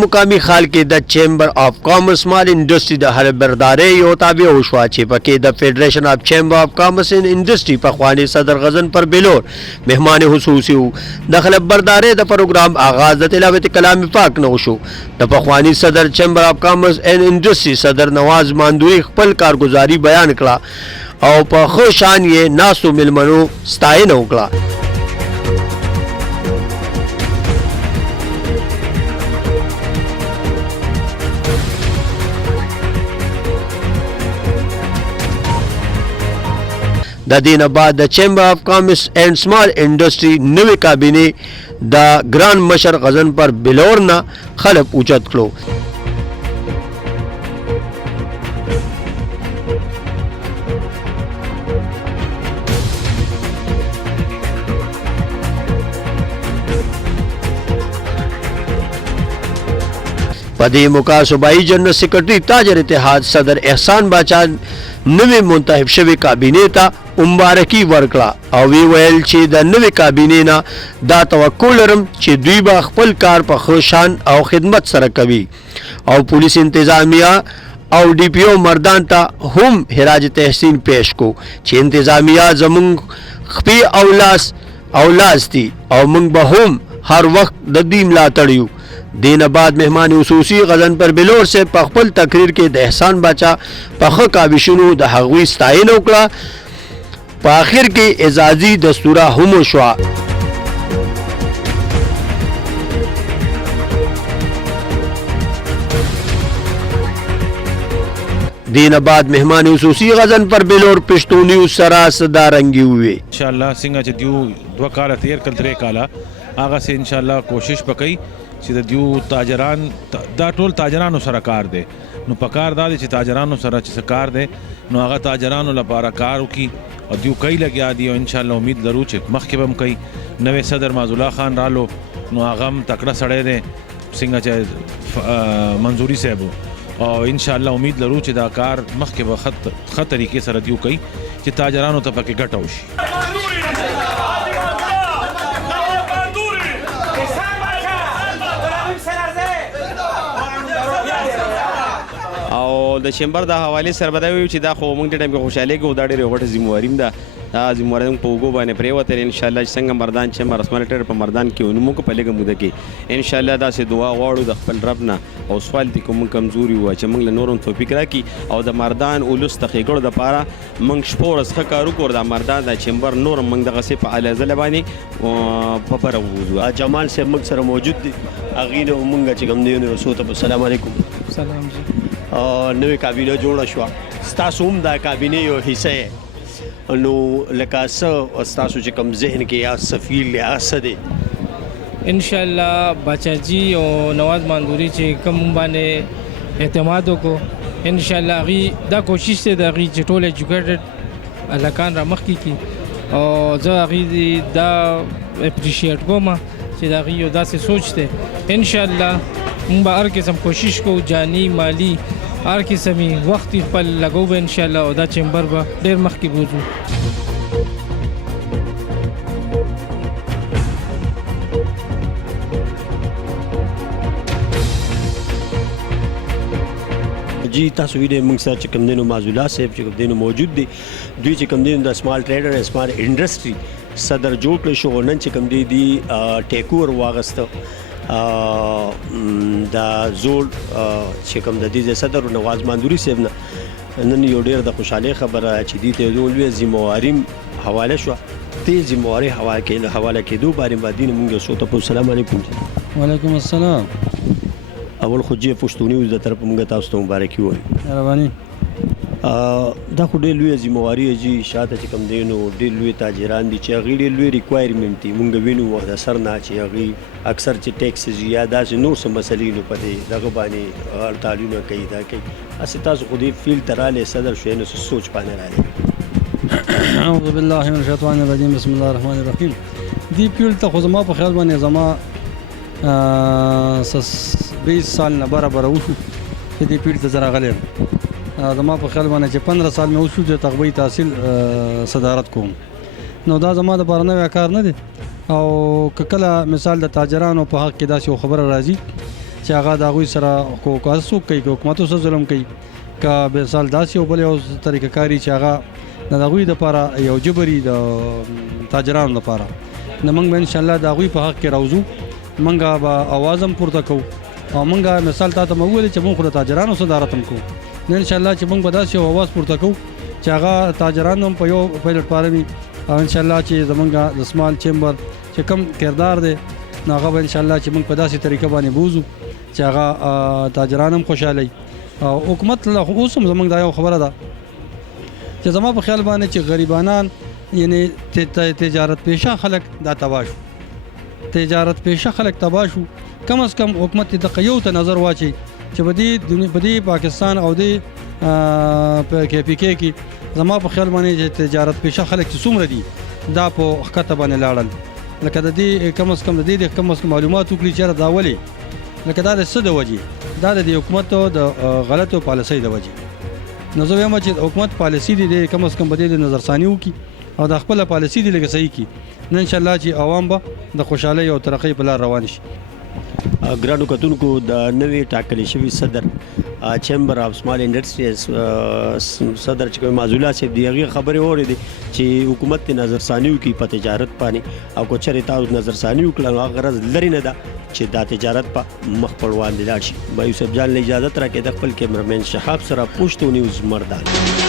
مقامی خال کې د چیمبر اف کامرس مال انډستری د خبردارۍ یو تابع وشوه چې پکې د فیډریشن اف چیمبر اف کامرس ان انډستری پخوانی صدر غزن پر بلور مهمان خصوصي وو د خبردارۍ د پروګرام آغاز د تلاوت کلام پاک نو شو د پخوانی صدر چیمبر اف کامرس ان انډستری صدر نواز ماندوی خپل کارګزاري بیان کړه او په خو شان یې ناسو ملمنو ستاینه وکړه د دینه بعد د چیمبر اف کامرس اینڈ سمال انډستری نوې کابینه د ګران مشر غزن پر بلور نه خلق اوچت کړو پدې موقع صوبایي جنرال سیکرټري تاجر اتحاد صدر احسان باچا نوې منتخب شوی کابینه ته مبارکي ورکړه او وی ویل چې د نوې کابینه نه دا توقع لرم چې دوی به خپل کار په خوشان او خدمت سره کوي او پولیس انتظامیه او ډي پي او مردان ته هم خراج تحسین پیش کو چې انتظامیه زمونږ خپي اولاس دي او موږ به هم هر وخت د دې ملاتړ یو دین بعد مهمان خصوصي غزن پر بلور سے په خپل تقریر کې د احسان باچا په خو کاوشونو د هغوی ستاینه وکړه په اخر کې اعزازي دستوره هم شو دین بعد مهمان خصوصي غزن پر بلور پښتونیو سره صدارنګي وي ان شاء الله څنګه چې دیو 2 کال تیر کل 3 کال هغه سه ان شاء الله کوشش وکړي چې د دیو تاجران دا ټول تاجرانو سره کار دی نو پکار دا چې تاجرانو سره چې کار دی نو هغه تاجرانو لپاره کار وکي او دیو کوي لګیا دی او ان شاء الله امید لرو چې مخکې به هم کوي نوې صدر معزالله خان رالو نو هغه هم تکړه سړی دی څنګه چې منظوري صاحب او ان شاء الله امید لرو چې دا کار مخکې به ښه طریقې سره دیو کوي چې تاجرانو ته پکې ګټه وشي او د چیمبر د حواله سره بدوي چې دا خو موږ د ټیم کې خوشاله کو دا ډېر وړه ذمہواریم ده دا ذمہواریم په وګو باندې پریوته ان شاء الله څنګه مردان چیمبر رسمه ټر په مردان کې ونمو کو په لګه موده کې ان شاء الله دا سه دعا غواړو د خپل رب نه او سوال دي کوم کمزوري و چې موږ له نورم توفیق راکړي او د مردان اولس تخیګړو د پاره موږ شپورس خکارو کور د مردان د چیمبر نور موږ د غصې په اعلی زلبانی په پر وځو جمال صاحب موږ سره موجود دي اغینه موږ چې کوم دی نو سوته السلام علیکم سلام جی نوې کابینه جوړه شو ستاسو هم دا کابینه یو حصہ نو لکه څه ستاسو چې کوم ذهن کې یا سفیر یا څه دی ان شاء الله باچا جی او نواز ماندوری چې کوم باندې اعتماد وکړو ان شاء الله غي دا کوشش ته د غي ټول ایجوکیټډ الکان را مخ کی او زه غي دا اپریشیټ کوم چې دا غي یو داسې سوچ ته ان شاء الله موږ به هر قسم کوشش کوو جانی مالی هر قسمي وخت خپل لګو به ان شاء الله او دا چیمبر به ډیر مخکې بوزو جی تاسو وینئ موږ سره چې کوم دی نو معزالله صاحب چې کوم دی نو موجود دي دوی چې کوم دی د سمال ټریډر سمال انډستری صدر جوړ کړی شو نن چې کوم دی ټیک اوور واغسته دا زوړ چې کوم د دې صدر نواز ماندوری صاحب نه نن یو ډېر د خوشحالۍ خبره چې دې ته یو لوی ذمہواریم حواله شو ته ذمہواري حواله کېدو باندې موږ سوته په السلام علیکم وعلیکم السلام اول خو جې پښتونیو د طرف موږ تاسو ته مبارکي وایو مهرباني دا خو ډېر لوی ذمہواري جی شاته چې کوم دی نو ډېر لوی تاجران دي چې هغې ډېر لوی ریکوایرمنټ دي موږ وینو د سر نه چې هغې اکثر چې ټیکسز یا داسې نور څه مسلې نو په دې دغه باندې هړتالونه کوي دا کوي هسې تاسو خو دې فیلډ ته رالی صدر شوی نو څه سوچ باندې رالی اعوذ بالله من الشیطان الرجیم بسم الله الرحمن الرحیم دې فیلډ ته خو زما په خیال باندې زما 20 سال نه برابر وشو چې دې فیلډ ته زه راغلی زما په خیال باندې چې 15 سال مې وشو د تغذیې تحصیل صدارت کوم نو دا زما د بار نوی کار نه دی او کله مثال د تاجرانو په حق کې داسې خبره راځي چې هغه د هغوی سره کوکاس څوک کوي که حکومتو سره ظلم کوي که مثال داسې یو بل یو طریقه کاري چې هغه د هغوی دپاره یو جبري د تاجرانو لپاره نو موږ به انشاءالله د هغوی په حق کې راوځو موږ به اواز هم پورته کوو او موږ مثال تا ته مو وویلې چې موږ خو د تاجرانو صدارت هم کوو نو انشاءالله چې موږ به داسې یو اواز پورته کوو چې هغه تاجران هم په یو پلیټفارم وي او انشاءالله چې زمونږ د سمال چیمبر چې کم کردار دی نو هغه به انشاءالله چې موږ په داسې طریقه باندې بوزو چې هغه تاجران هم خوشحاله او حکومت له اوس هم زمونږ دا یو خبره ده چې زما په خیال باندې چې غریبانان یعنی تجارت پیشه خلک دا تباه شو تجارت پیشه خلک تباه شو کم از کم حکومت د یو ته نظر واچي چې بدی پاکستان او د کې پی کې زما په خیال باندې چې تجارت پیشه خلک چې څومره دي دا په خطه باندې لاړل لکه د دې کم از کم د دې کم از کم معلومات وکړي چې دا ولې لکه دا د څه د وجې دا د حکومت د غلطو پالیسۍ د وجې نو زه وایم چې حکومت پالیسي دي کم از کم بده د نظرثاني وکړي او د خپل پالیسي دي لکه صحیح کړي نو ان شاء الله چې عوام به د خوشحالۍ او ترقۍ په لار روان شي ګرانو کتونکو د نوې ټاکلې شوي صدر چیمبر اف سمال انډسټریز صدر چې کوم معزوله صاحب دی هغه خبرې اورېدې چې حکومت ته نظرثاني وکړي په تجارت باندې او کو چېرې تاسو نظرثاني وکړل نو هغه غرض لري نه ده چې دا تجارت په مخ پر وړاندې لاړ شي بایو صاحب جان له اجازه راکړي د خپل کیمرمن شهاب سره پښتو نیوز مردان